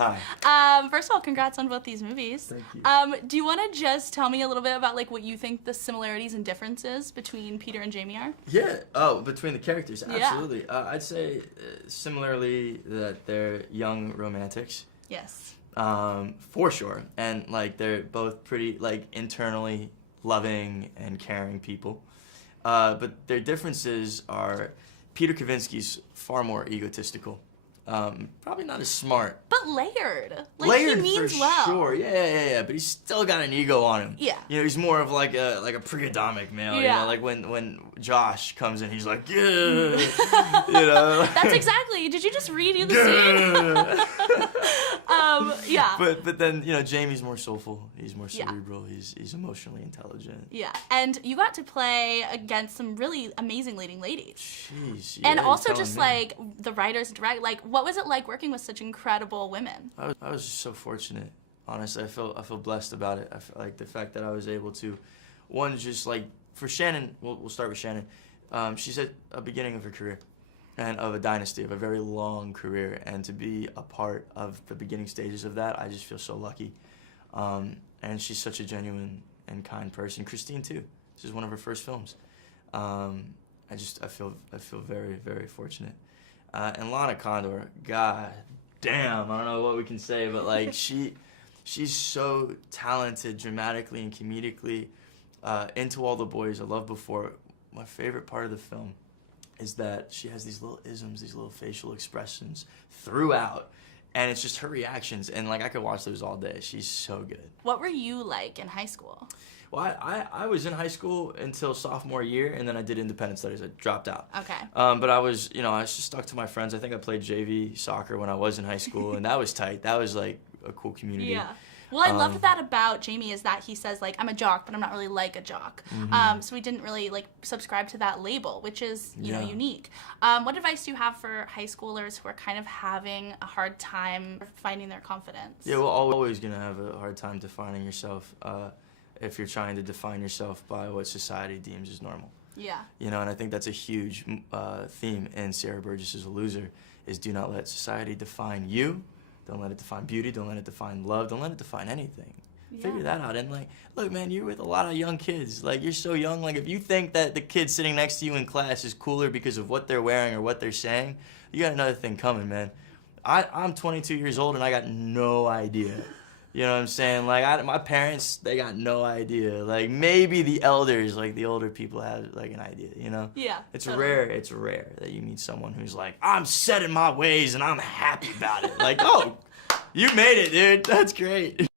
Hi. First of all, congrats on both these movies. Thank you. Do you want to just tell me a little bit about like what you think the similarities and differences between Peter and Jamie are? Yeah. Oh, between the characters, Yeah. absolutely. I'd say similarly that they're young romantics. Yes. For sure. And like they're both pretty like internally loving and caring people. But their differences are Peter Kavinsky's far more egotistical. Probably not as smart. But layered. Like Layered he means for well. sure. Yeah. But he's still got an ego on him. Yeah. You know, he's more of like a pre-Adamic male. Yeah. You know, like when Josh comes in, he's like, yeah. You know. That's exactly. Did you just redo the scene? Yeah. But then you know Jamie's more soulful. He's more Yeah. cerebral. He's emotionally intelligent. Yeah, and you got to play against some really amazing leading ladies. Jeez. And yeah, also you're just telling me. like the writers direct, like what was it like working with such incredible women? I was just so fortunate. Honestly, I feel blessed about it. I feel like the fact that I was able to, one, just like for Shannon. We'll start with Shannon. She's at a beginning of her career, and of a dynasty, of a very long career, and to be a part of the beginning stages of that, I just feel so lucky. And she's such a genuine and kind person. Christine too. This is one of her first films. I feel very, very fortunate. And Lana Condor, god damn, I don't know what we can say, but like she's so talented dramatically and comedically. Into All the Boys, I Loved Before. My favorite part of the film is that she has these little isms, these little facial expressions throughout. And it's just her reactions, and like I could watch those all day. She's so good. What were you like in high school? Well, I was in high school until sophomore year, and then I did independent studies. I dropped out. Okay. But I was just stuck to my friends. I think I played JV soccer when I was in high school, and that was tight. That was like a cool community. Yeah. Well, I loved that about Jamie is that he says like I'm a jock, but I'm not really like a jock. So we didn't really like subscribe to that label, which is you know unique. What advice do you have for high schoolers who are kind of having a hard time finding their confidence? Yeah, well, always gonna have a hard time defining yourself if you're trying to define yourself by what society deems as normal. Yeah. You know, and I think that's a huge theme in Sarah Burgess's A Loser, is do not let society define you. Don't let it define beauty. Don't let it define love. Don't let it define anything. Yeah. Figure that out. And like, look, man, you're with a lot of young kids. Like, you're so young. Like, if you think that the kid sitting next to you in class is cooler because of what they're wearing or what they're saying, you got another thing coming, man. I'm 22 years old and I got no idea. You know what I'm saying? Like, my parents, they got no idea. Like, maybe the elders, like the older people have like an idea, you know? Yeah. It's totally. it's rare that you meet someone who's like, I'm set in my ways and I'm happy about it. Like, oh, you made it, dude. That's great.